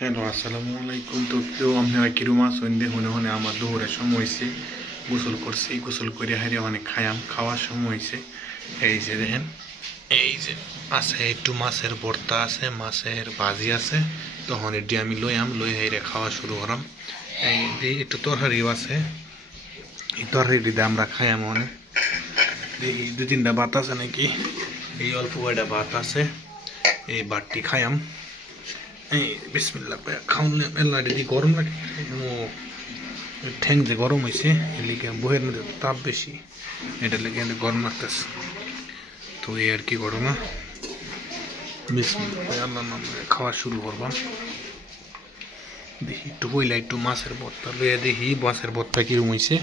Hello আসসালামু আলাইকুম। তো কেউ আপনারা কিরম আছেন? দেখুন হনে আমার দুপুরের সময় হয়েছে, গোসল করছি, গোসল করে হারিয়ে অনেক খাওয়ার সময় হয়েছে। এই যে দেখেন, এই যে আছে একটু মাছের ভর্তা আছে, মাছের ভাজি আছে। তখন এটি আমি লই হাইরে খাওয়া শুরু করাম। এই একটু তরকারিও আছে, এই তরকারিটা আমরা খাইয়াম অনেক। দেখি দু তিনটা ভাত আছে নাকি, এই অল্প কয়টা ভাত আছে, এই ভাতটি খাইয়াম। এই বিসমিল্লাহ খাওন মেলা দিদি গরম লাগে, ঠ্যাং যে গরম হয়েছে এর লিগে বইয়ের মধ্যে তাপ বেশি, এটার লেগে গরম লাগতেছে। তো এই আর কি ঘটনা। বিসমিল্লাহ আল্লাহর নামে খাওয়া শুরু করবাম। দেখি একটু বইলা একটু মাছের ভর্তা লইয়া দেখি মাছের ভর্তা কিরম হয়েছে।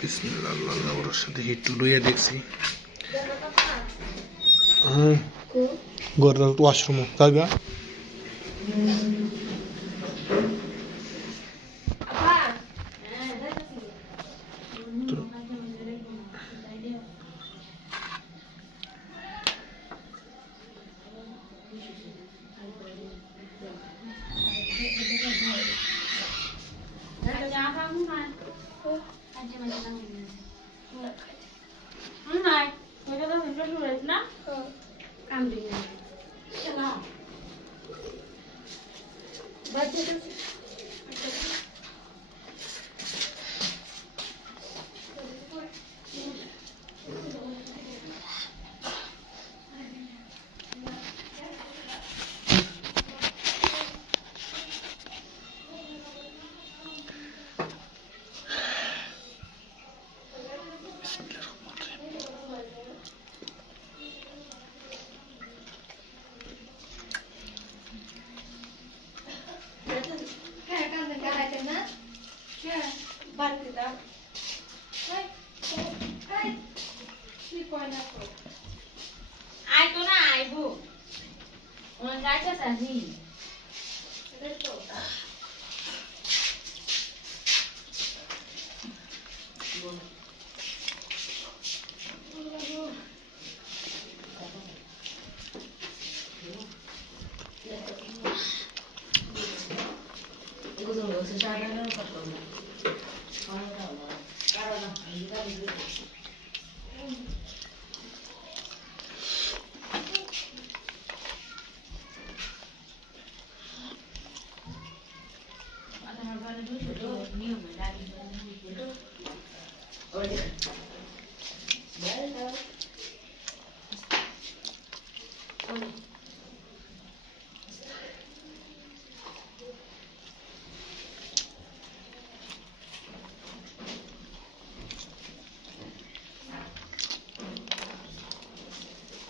বিসমিল্লাহ আল্লাহ দেখি একটু লইয়া দেখছি। গরুর ওয়াশরুম জায়গা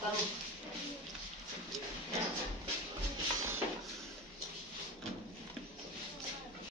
Vamos.